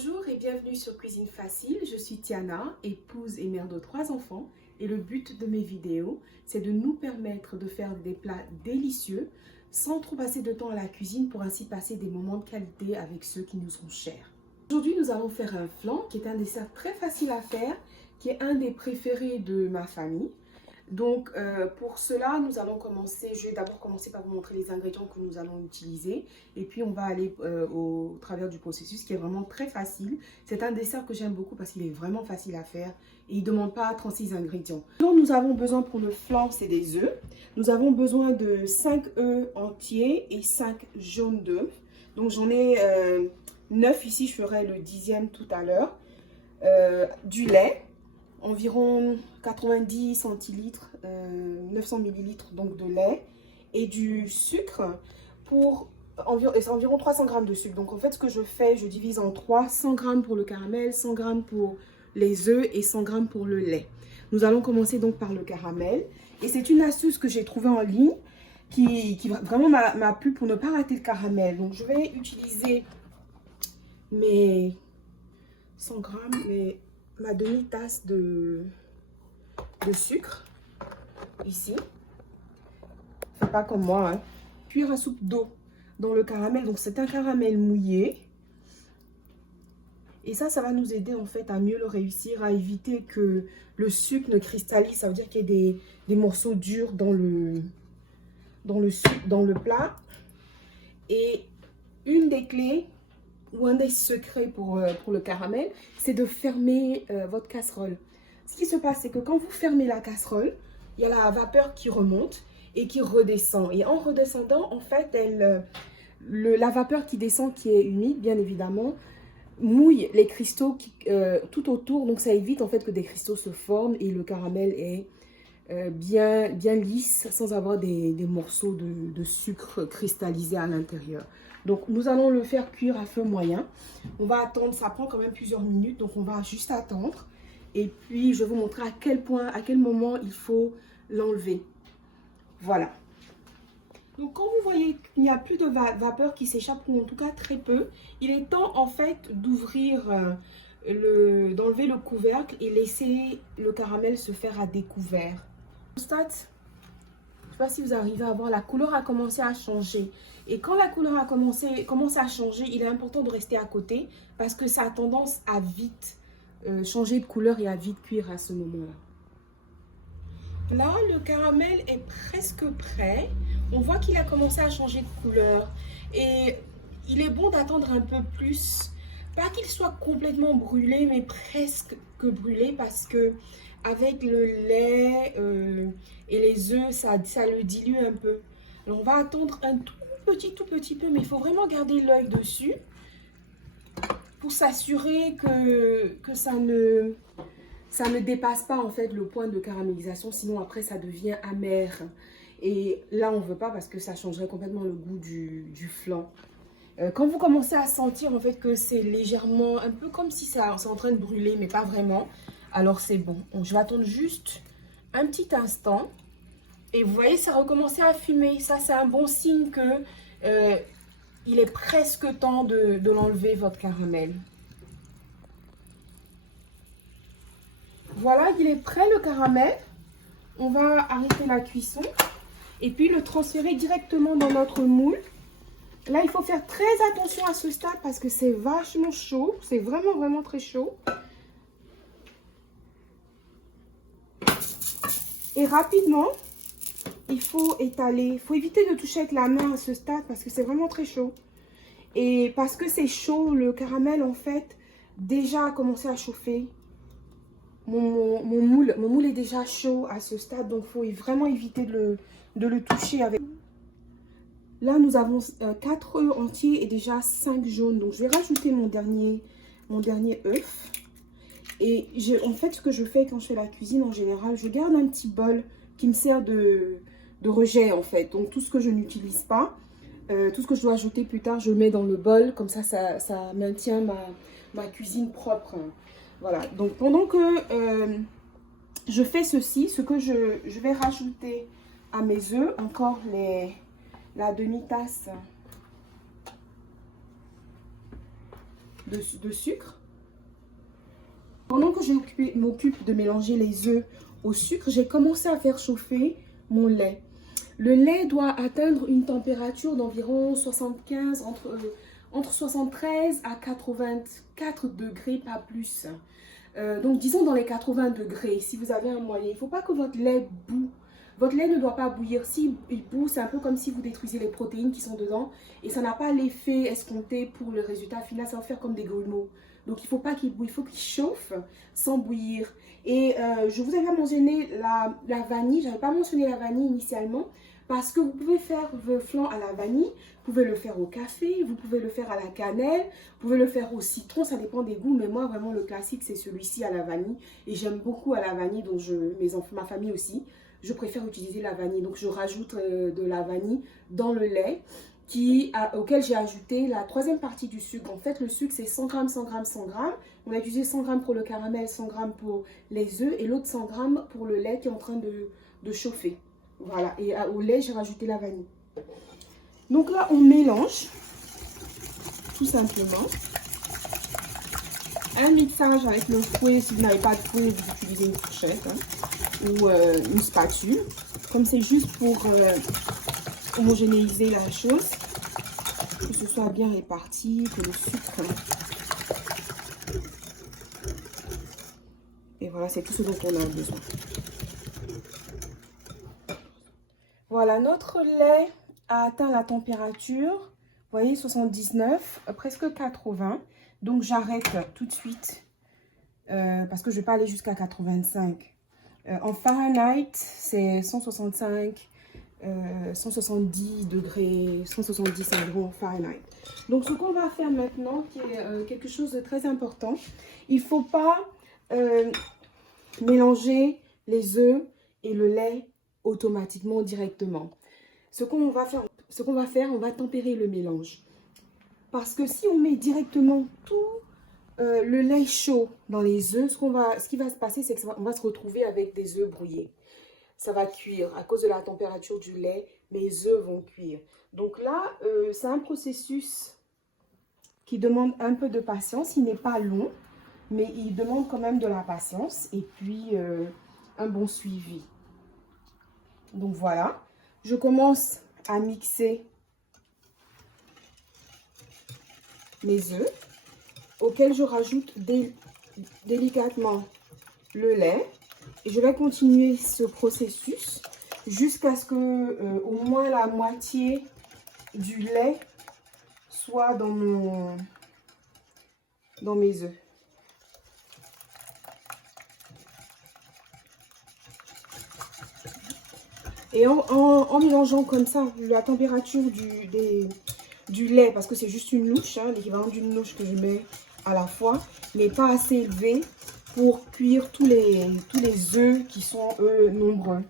Bonjour et bienvenue sur Cuisine Facile. Je suis Tiana, épouse et mère de 3 enfants. Et le but de mes vidéos, c'est de nous permettre de faire des plats délicieux sans trop passer de temps à la cuisine pour ainsi passer des moments de qualité avec ceux qui nous sont chers. Aujourd'hui, nous allons faire un flan qui est un dessert très facile à faire, qui est un des préférés de ma famille. Donc pour cela, nous allons commencer, je vais d'abord commencer par vous montrer les ingrédients que nous allons utiliser et puis on va aller au travers du processus qui est vraiment très facile. C'est un dessert que j'aime beaucoup parce qu'il est vraiment facile à faire et il ne demande pas 36 ingrédients. Donc nous avons besoin pour le flan, c'est des œufs. Nous avons besoin de 5 œufs entiers et 5 jaunes d'œufs. Donc j'en ai 9 ici, je ferai le 10e tout à l'heure. Du lait. Environ 90 centilitres, 900 millilitres donc de lait et du sucre pour environ 300 grammes de sucre. Donc en fait ce que je fais, je divise en 3, 100 grammes pour le caramel, 100 grammes pour les œufs et 100 grammes pour le lait. Nous allons commencer donc par le caramel et c'est une astuce que j'ai trouvée en ligne qui vraiment m'a plu pour ne pas rater le caramel. Donc je vais utiliser mes 100 grammes, ma demi-tasse de sucre, ici. Faites pas comme moi, hein. Cuillère à soupe d'eau dans le caramel. Donc c'est un caramel mouillé. Et ça va nous aider en fait à mieux le réussir, à éviter que le sucre ne cristallise. Ça veut dire qu'il y ait des morceaux durs dans le plat. Et une des clés ou un des secrets pour le caramel, c'est de fermer votre casserole. Ce qui se passe, c'est que quand vous fermez la casserole, il y a la vapeur qui remonte et qui redescend. Et en redescendant, en fait, la vapeur qui descend, qui est humide, bien évidemment, mouille les cristaux tout autour. Donc, ça évite en fait que des cristaux se forment et le caramel est bien lisse sans avoir des morceaux de sucre cristallisés à l'intérieur. Donc nous allons le faire cuire à feu moyen. On va attendre, ça prend quand même plusieurs minutes, donc on va juste attendre. Et puis je vais vous montrer à quel moment il faut l'enlever. Voilà. Donc quand vous voyez qu'il n'y a plus de vapeur qui s'échappe, ou en tout cas très peu, il est temps en fait d'ouvrir, d'enlever le couvercle et laisser le caramel se faire à découvert. Je ne sais pas si vous arrivez à voir, la couleur a commencé à changer. Et quand la couleur a commencé à changer, il est important de rester à côté parce que ça a tendance à vite changer de couleur et à vite cuire à ce moment-là. Là, le caramel est presque prêt. On voit qu'il a commencé à changer de couleur. Et il est bon d'attendre un peu plus. Pas qu'il soit complètement brûlé, mais presque que brûlé parce que avec le lait et les œufs, ça le dilue un peu. Alors on va attendre un tout petit peu, mais il faut vraiment garder l'œil dessus pour s'assurer que ça ne dépasse pas en fait le point de caramélisation, sinon après ça devient amer. Et là on ne veut pas parce que ça changerait complètement le goût du flan. Quand vous commencez à sentir en fait que c'est légèrement, un peu comme si c'est en train de brûler, mais pas vraiment, alors c'est bon. Donc, je vais attendre juste un petit instant. Et vous voyez, ça a recommencé à fumer. Ça, c'est un bon signe que il est presque temps de l'enlever, votre caramel. Voilà, il est prêt le caramel. On va arrêter la cuisson et puis le transférer directement dans notre moule. Là, il faut faire très attention à ce stade parce que c'est vachement chaud. C'est vraiment très chaud. Et rapidement, il faut étaler. Il faut éviter de toucher avec la main à ce stade parce que c'est vraiment très chaud. Et parce que c'est chaud, le caramel, en fait, déjà a commencé à chauffer. Mon moule est déjà chaud à ce stade. Donc, il faut vraiment éviter de le toucher avec. Là, nous avons 4 œufs entiers et déjà 5 jaunes. Donc, je vais rajouter mon dernier œuf. Et en fait, ce que je fais quand je fais la cuisine, en général, je garde un petit bol qui me sert de rejet, en fait. Donc, tout ce que je n'utilise pas, tout ce que je dois ajouter plus tard, je le mets dans le bol. Comme ça maintient ma cuisine propre. Voilà. Donc, pendant que je fais ceci, ce que je vais rajouter à mes œufs, encore la demi-tasse de sucre. Pendant que je m'occupe de mélanger les œufs au sucre, j'ai commencé à faire chauffer mon lait. Le lait doit atteindre une température d'environ 75, entre 73 à 84 degrés, pas plus. Donc disons dans les 80 degrés, si vous avez un moyen. Il ne faut pas que votre lait boue. Votre lait ne doit pas bouillir. S'il bout, c'est un peu comme si vous détruisez les protéines qui sont dedans. Et ça n'a pas l'effet escompté pour le résultat final. Ça va faire comme des grumeaux. Donc il ne faut pas qu'il bouille, il faut qu'il chauffe sans bouillir. Et je vous avais mentionné la vanille. Je n'avais pas mentionné la vanille initialement. Parce que vous pouvez faire vos flans à la vanille, vous pouvez le faire au café, vous pouvez le faire à la cannelle, vous pouvez le faire au citron, ça dépend des goûts. Mais moi, vraiment, le classique, c'est celui-ci à la vanille. Et j'aime beaucoup à la vanille, donc mes enfants, ma famille aussi, je préfère utiliser la vanille. Donc, je rajoute de la vanille dans le lait auquel j'ai ajouté la troisième partie du sucre. En fait, le sucre, c'est 100 grammes, 100 grammes, 100 grammes. On a utilisé 100 grammes pour le caramel, 100 grammes pour les œufs et l'autre 100 grammes pour le lait qui est en train de chauffer. Voilà, et au lait, j'ai rajouté la vanille. Donc là, on mélange, tout simplement. Un mixage avec le fouet, si vous n'avez pas de fouet, vous utilisez une fourchette ou une spatule. Comme c'est juste pour homogénéiser la chose, que ce soit bien réparti, que le sucre... Et voilà, c'est tout ce dont on a besoin. Voilà, notre lait a atteint la température, vous voyez, 79, presque 80. Donc, j'arrête tout de suite parce que je ne vais pas aller jusqu'à 85. En Fahrenheit, c'est 165, 170 degrés, 170 environ en Fahrenheit. Donc, ce qu'on va faire maintenant, qui est quelque chose de très important, il ne faut pas mélanger les œufs et le lait automatiquement, directement. Ce qu'on va faire, on va tempérer le mélange. Parce que si on met directement tout le lait chaud dans les œufs, ce qui va se passer, c'est qu'on va se retrouver avec des œufs brouillés. Ça va cuire à cause de la température du lait, mes œufs vont cuire. Donc là, c'est un processus qui demande un peu de patience. Il n'est pas long, mais il demande quand même de la patience et puis un bon suivi. Donc voilà, je commence à mixer mes œufs, auxquels je rajoute délicatement le lait. Et je vais continuer ce processus jusqu'à ce que au moins la moitié du lait soit dans mes œufs. Et en mélangeant comme ça, la température du lait, parce que c'est juste une louche, hein, l'équivalent d'une louche que je mets à la fois, n'est pas assez élevée pour cuire tous les œufs qui sont, eux, nombreux.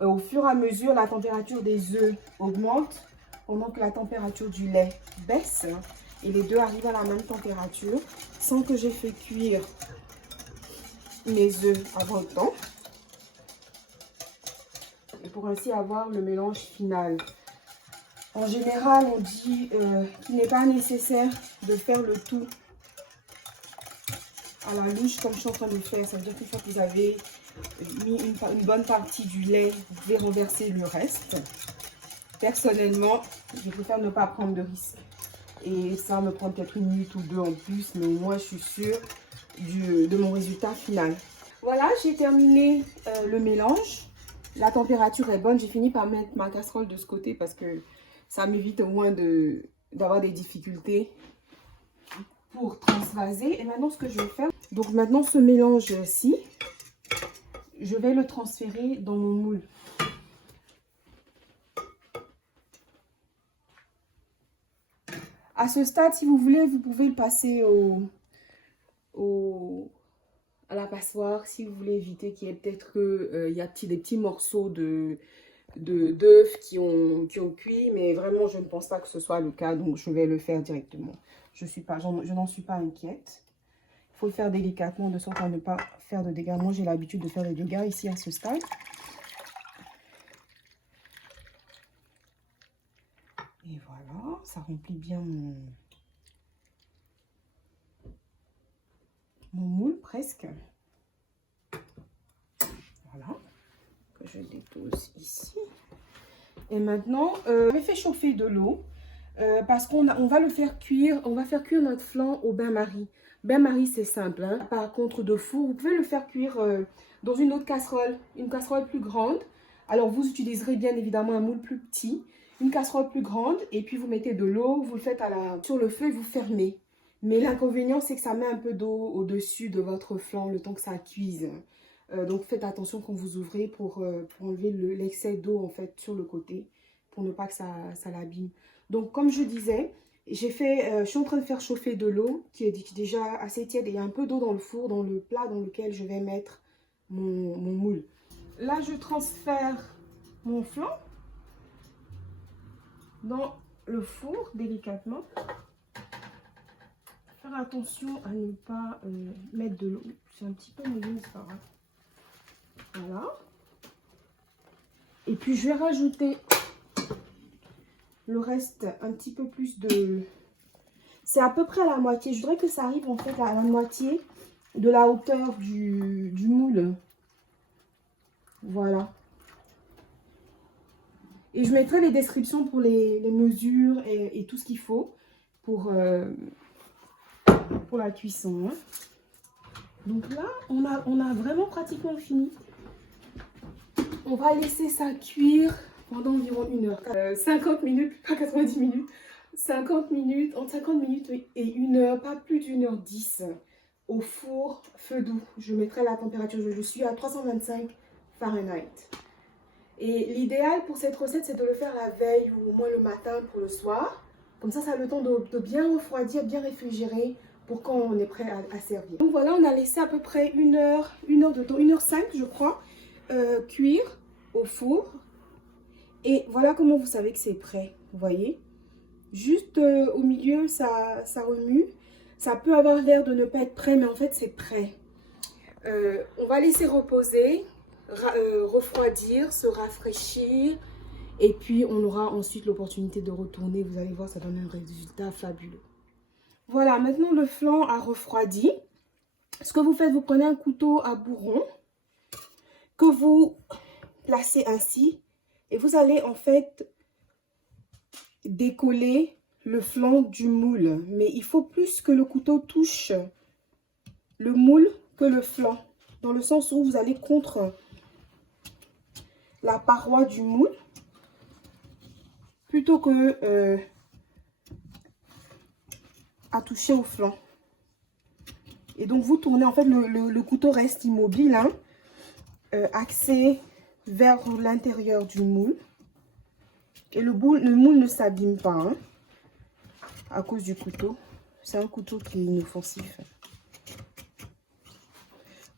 Au fur et à mesure, la température des œufs augmente, pendant que la température du lait baisse. Et les deux arrivent à la même température, sans que j'ai fait cuire mes œufs avant le temps. Et pour ainsi avoir le mélange final. En général, on dit qu'il n'est pas nécessaire de faire le tout à la louche comme je suis en train de faire. Ça veut dire qu'une fois que vous avez mis une bonne partie du lait, vous pouvez renverser le reste. Personnellement, je préfère ne pas prendre de risque. Et ça me prend peut-être une minute ou deux en plus, mais au moins je suis sûre de mon résultat final. Voilà, j'ai terminé le mélange. La température est bonne. J'ai fini par mettre ma casserole de ce côté parce que ça m'évite au moins d'avoir des difficultés pour transvaser. Et maintenant, ce que je vais faire, donc maintenant ce mélange-ci, je vais le transférer dans mon moule. À ce stade, si vous voulez, vous pouvez le passer à la passoire. Si vous voulez éviter qu'il y ait peut-être des petits morceaux d'œufs qui ont cuit, mais vraiment je ne pense pas que ce soit le cas, donc je vais le faire directement. Je n'en suis pas inquiète. Il faut le faire délicatement de sorte à ne pas faire de dégâts. Moi j'ai l'habitude de faire des dégâts ici à ce stade. Et voilà, ça remplit bien mon moule presque. Voilà. Que je dépose ici. Et maintenant, je vais faire chauffer de l'eau parce qu'on va le faire cuire. On va faire cuire notre flan au bain-marie. Bain-marie, c'est simple. Hein. Par contre, de four, vous pouvez le faire cuire dans une autre casserole, une casserole plus grande. Alors, vous utiliserez bien évidemment un moule plus petit, une casserole plus grande. Et puis, vous mettez de l'eau, vous le faites sur le feu et vous fermez. Mais l'inconvénient, c'est que ça met un peu d'eau au-dessus de votre flan le temps que ça cuise. Donc faites attention quand vous ouvrez pour enlever l'excès d'eau en fait sur le côté pour ne pas que ça l'abîme. Donc comme je disais, je suis en train de faire chauffer de l'eau qui est déjà assez tiède et il y a un peu d'eau dans le four, dans le plat dans lequel je vais mettre mon moule. Là je transfère mon flan dans le four délicatement. Faire attention à ne pas mettre de l'eau. C'est un petit peu mouillé, c'est pas grave. Voilà. Et puis je vais rajouter le reste, un petit peu plus de... C'est à peu près à la moitié. Je voudrais que ça arrive en fait à la moitié de la hauteur du moule. Voilà. Et je mettrai les descriptions pour les mesures et tout ce qu'il faut pour la cuisson. Hein. Donc là, on a vraiment pratiquement fini. On va laisser ça cuire pendant environ 1 heure. 50 minutes, pas 90 minutes. 50 minutes, entre 50 minutes et 1 heure, pas plus d'1h10 au four, feu doux. Je mettrai la température, je suis à 325 Fahrenheit. Et l'idéal pour cette recette, c'est de le faire la veille ou au moins le matin pour le soir. Comme ça a le temps de bien refroidir, bien réfrigérer pour quand on est prêt à servir. Donc voilà, on a laissé à peu près 1 heure de temps, 1h05 je crois, cuire au four. Et voilà comment vous savez que c'est prêt, vous voyez. Juste au milieu, ça remue. Ça peut avoir l'air de ne pas être prêt, mais en fait, c'est prêt. On va laisser reposer, refroidir, se rafraîchir. Et puis, on aura ensuite l'opportunité de retourner. Vous allez voir, ça donne un résultat fabuleux. Voilà, maintenant le flan a refroidi. Ce que vous faites, vous prenez un couteau à bourron que vous placez ainsi. Et vous allez en fait décoller le flanc du moule. Mais il faut plus que le couteau touche le moule que le flanc. Dans le sens où vous allez contre la paroi du moule. Plutôt que à toucher au flanc. Et donc vous tournez, en fait le couteau reste immobile, hein, axé vers l'intérieur du moule. Et le moule ne s'abîme pas hein, à cause du couteau. C'est un couteau qui est inoffensif.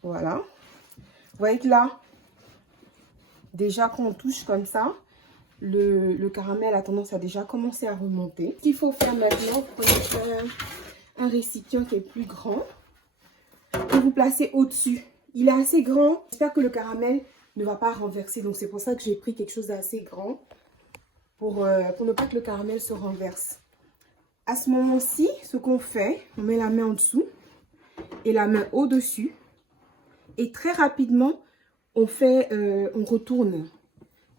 Voilà. Vous voyez que là, déjà quand on touche comme ça, le caramel a tendance à déjà commencer à remonter. Ce qu'il faut faire maintenant, vous prenez un récipient qui est plus grand que vous placez au-dessus. Il est assez grand. J'espère que le caramel ne va pas renverser. Donc c'est pour ça que j'ai pris quelque chose d'assez grand pour ne pas que le caramel se renverse. À ce moment-ci, ce qu'on fait, on met la main en dessous et la main au-dessus. Et très rapidement, on retourne.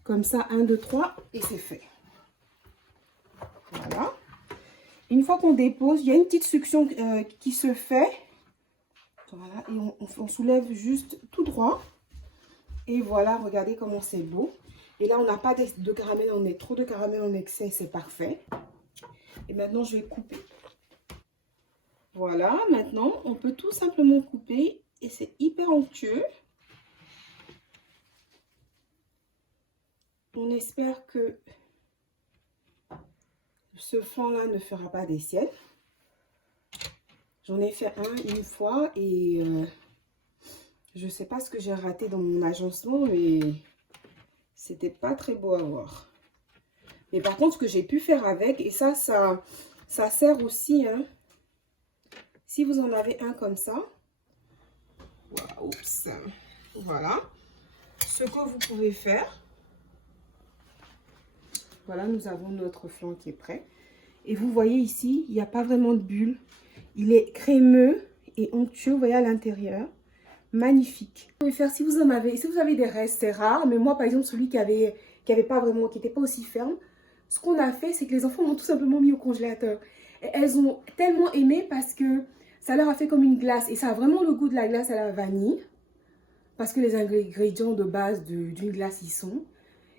Comme ça, 1, 2, 3 et c'est fait. Voilà. Une fois qu'on dépose, il y a une petite succion qui se fait. Voilà, et on soulève juste tout droit. Et voilà, regardez comment c'est beau. Et là, on n'a pas de caramel, on a trop de caramel en excès, c'est parfait. Et maintenant, je vais couper. Voilà, maintenant, on peut tout simplement couper. Et c'est hyper onctueux. On espère que ce flan-là ne fera pas des siennes. J'en ai fait une fois et je ne sais pas ce que j'ai raté dans mon agencement, mais c'était pas très beau à voir. Mais par contre, ce que j'ai pu faire avec, et ça sert aussi, hein, si vous en avez un comme ça, oups, voilà, ce que vous pouvez faire. Voilà, nous avons notre flan qui est prêt. Et vous voyez ici, il n'y a pas vraiment de bulles. Il est crémeux et onctueux, vous voyez, à l'intérieur. Magnifique. Vous pouvez faire si vous avez des restes, c'est rare, mais moi par exemple celui qui avait pas vraiment, qui n'était pas aussi ferme, ce qu'on a fait, c'est que les enfants l'ont tout simplement mis au congélateur. Et elles ont tellement aimé parce que ça leur a fait comme une glace et ça a vraiment le goût de la glace à la vanille parce que les ingrédients de base d'une glace y sont.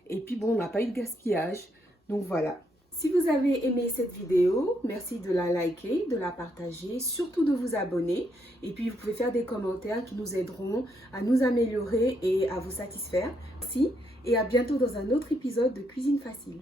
Et puis bon, on n'a pas eu de gaspillage. Donc voilà. Si vous avez aimé cette vidéo, merci de la liker, de la partager, surtout de vous abonner. Et puis vous pouvez faire des commentaires qui nous aideront à nous améliorer et à vous satisfaire. Merci et à bientôt dans un autre épisode de Cuisine Facile.